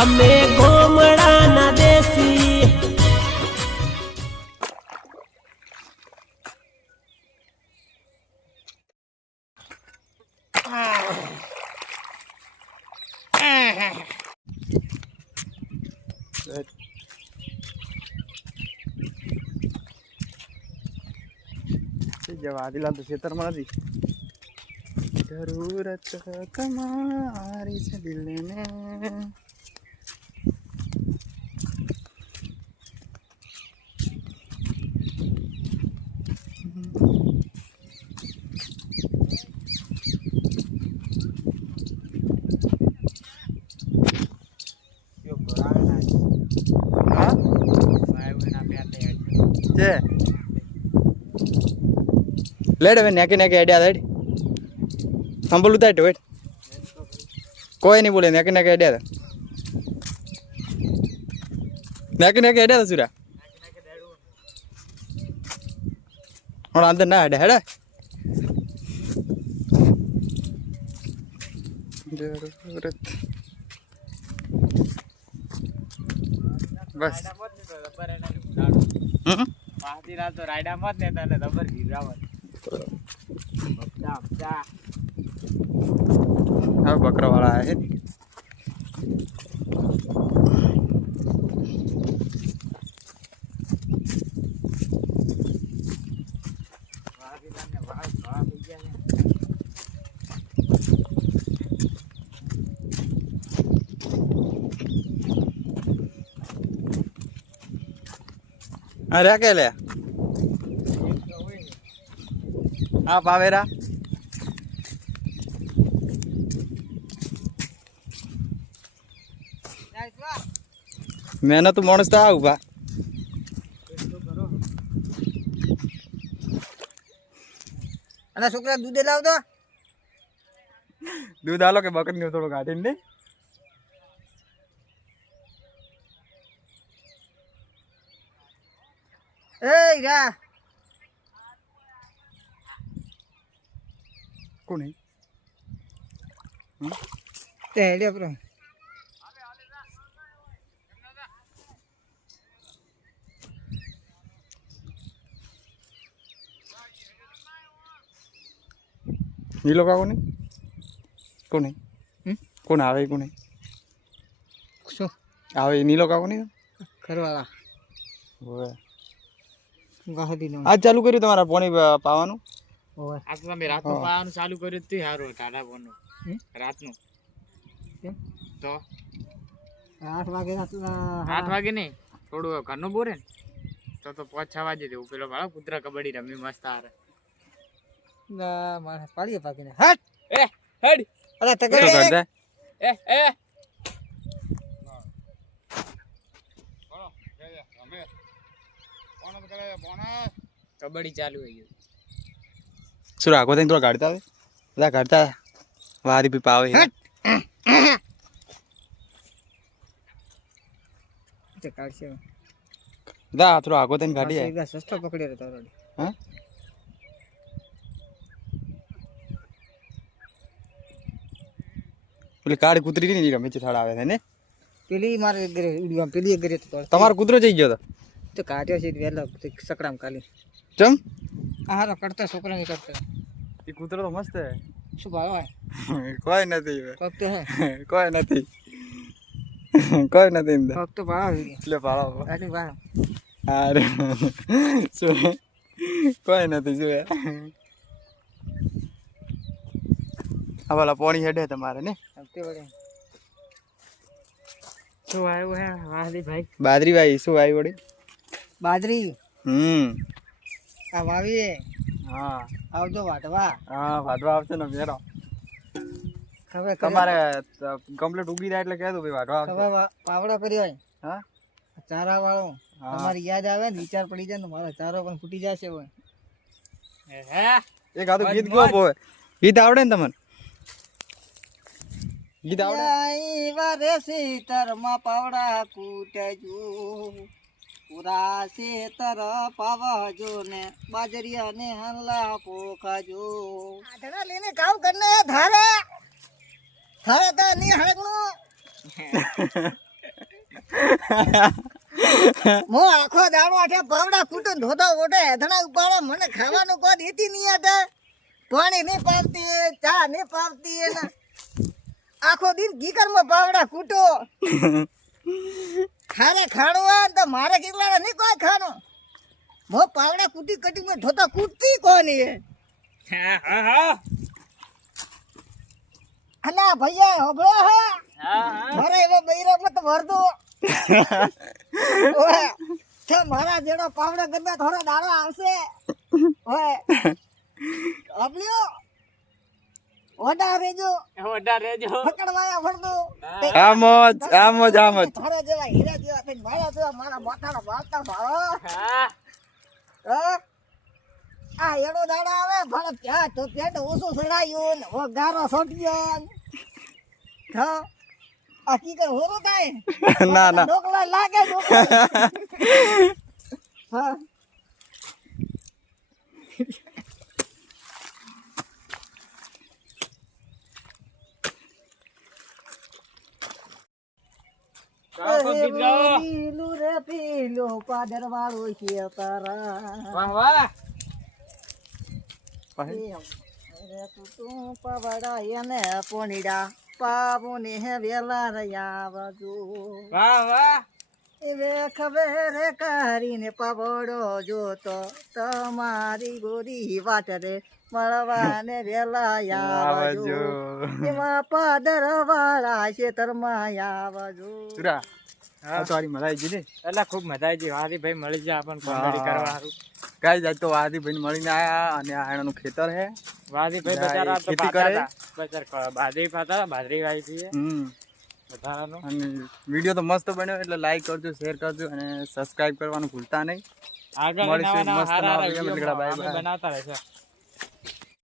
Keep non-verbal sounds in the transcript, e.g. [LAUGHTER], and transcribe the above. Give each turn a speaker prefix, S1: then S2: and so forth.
S1: અમે ગોમડાના દેશી.
S2: જવા દિલા તો ખેતરમાં નથી. જરૂરત તમારી છે દિલને. લેડ હવે નેકે નેકે એડ્યા લેડ સાંભળું તાટ વેટ કોઈ નહીં બોલે નેકે નેકે એડ્યા નેકે નેકે એડ્યા સુરા ਹੁਣ ના હેડે હેડે જરૂરત બસ રાત
S3: તો રાયડા મત ને તને ખબર ગીરાવત
S2: હવે બકરા વાળા આવ્યા છે અરે કે લે. હા પાવેરા મહેનત માણસ તો આ ઊભા.
S3: અને છોકરા દૂધે લાવતો?
S2: દૂધ આલો કે બકરી થોડું કાઢીને દે.
S3: એ રા.
S2: કોણ
S3: તે હેડ્યો પ્રો
S2: નીલો કા કોને કોને? કોણ આવે કોને
S3: શું?
S2: આવે નીલો કા કોને
S3: વાહદી નો
S2: આજ ચાલુ કર્યું તમારા પાણી પાવાનું?
S4: આ તો તમે રાતનું પાવાનું ચાલુ કર્યું તું સારું ટાટા ફોનનું રાતનું. તો?
S3: આઠ વાગે
S4: આઠ વાગે નહીં થોડું ઘરનું બોરે ને. તો તો પાંચ છ વાગે પેલો ભાડો કૂતરા કબડ્ડી રમી મસ્ત હારે.
S3: ના મારે પાડીએ પાકીને હટ!
S4: એ
S3: તગડે!
S4: એ કબડ્ડી ચાલુ થઈ ગયું.
S2: શું રાખો તને થોડા કાઢતા આવે બધા કાઢતા વારી પી પાવે
S3: તે કાઢશે
S2: દા થોડો આગો તને કાઢી જાય.
S3: સસ્તો પકડ્યો હતો already.
S2: હા? પેલી કાળી કૂતરી ની રમે છે થાળ આવે છે ને?
S3: પેલી મારે ઘરે પેલી ઘરે
S2: તમારો કૂતરો જઈ ગયો તો?
S3: તો કાઢ્યો છે વહેલો સકડામ કાલી
S2: ચમ
S3: આ હારો કરતા છોકરા ની કરતા.
S2: એ કૂતરો તો મસ્ત હે.
S3: શું ભાવ? હે
S2: કોઈ નથી
S3: પગ હે.
S2: કોઈ નથી. કોઈ નથી અંદર.
S3: પગ ભાવ
S2: એટલે ભાવ
S3: આટલી ભાવ.
S2: અરે શું કોઈ નથી જોયા આ વાલા પોણી હેડે તમારે ને?
S3: શું આવ્યું હે? વાહલી ભાઈ.
S2: બાદરી ભાઈ શું આવ્યું વળી?
S3: બાજરી.
S2: હમ.
S3: આ વાવી
S2: હા.
S3: આવજો વાટવા
S2: હા વાટવા આવશે ને મેરો
S3: ખબર
S2: તમારે કમ્પ્લીટ ઉગી જાય એટલે કહેતું ભાઈ વાટવા આવશે.
S3: ખબર પાવડો કર્યો હોય?
S2: હા?
S3: ચારા વાળો તમારી યાદ આવે ને વિચાર પડી જાય ને મારો ચારો પણ ફૂટી જશે હોય
S4: હે?
S2: એક આદુ ગીત ગયો બોય ગીત આવડે ને તમને? ગીત આવડે?
S3: આઈ વારે શીતરમાં પાવડા કૂટજો. પૂરા શેતર પાવાજો ને બાજરિયા ને હલ્લા પોખાજો. આધડા લઈને કાવ કરને ધારે. ધારે તા ની હળકનું મો આખો દાડો આઠે પાવડા કૂટો ધોતા ઓટે એધણા ઉપાડે. મને ખાવાનું કોઈ દેતી નહીં આટે પાણી નહીં પાવતી, ચા નહીં પાવતી એને. આખો દિન ગીકરમાં પાવડા કૂટો. ખારે ખાણું ને તો મારે કેટલા નહીં કોઈ ખાનું મો પાવડા કૂટી કટી મેં ધોતા કૂટતી કોની હા અલા ભૈયા હોબળો હા. મારે એવો બૈરો મત વરદો. ઓય તે મારા જેડો પાવડા ગમે થોડો દાડો આવશે. ઓય [LAUGHS] અબલ્યો ઓડા રેજો.
S4: ઓડા રેજો.
S3: પકડવાયા વરદો
S2: આમ જ આમ જ આમ જ.
S3: તારા જેવા હીરા જેવા થઈને મારા જેવા મારા માથાના બાળતા ભાળો
S4: હા.
S3: હા? આ એડો દાડા આવે ભણ ત્યાં તો પેટ ઓછું સડાયું ને ઓ ગારો સોટ્યો. હા? આ કીકર હોરો થાય
S2: ના ના.
S3: ડોકલા લાગે ડોકલા [LAUGHS] હા? પીલું રે પીલું પાદર વાળું છે તારા.
S4: વાહ
S3: તું તું પવડા પોણીડા પાવુને હે વેલા રહ્યા
S4: વાહ વાહ.
S3: એ વેખ વેરે કરીને પવડો જોતો તમારી ગોરી વાટ રે મળવાને વેલા આવજો. એમાં પાદર વાળા ખેતરમાં આવજો.
S2: સુરા આ તો મજા આવી ને.
S4: એટલે ખૂબ મજા આવી ગઈ. હારી ભાઈ મળી જાય આપણને કોમેડી કરવા
S2: તો આદિ મળીને આયા અને આ એનાનું ખેતર હે.
S4: વાદી ભાઈ
S2: જાય,
S4: બચારા
S2: ખેતી કરે?
S4: બાજરી પાતા હતા, વાવી
S2: અને વીડિયો તો મસ્ત બન્યો એટલે લાઈક કરજો શેર કરજો અને સબસ્ક્રાઇબ કરવાનું ભૂલતા નહીં.
S4: આગળ
S2: મસ્ત.
S4: બનાવતા રહેશે.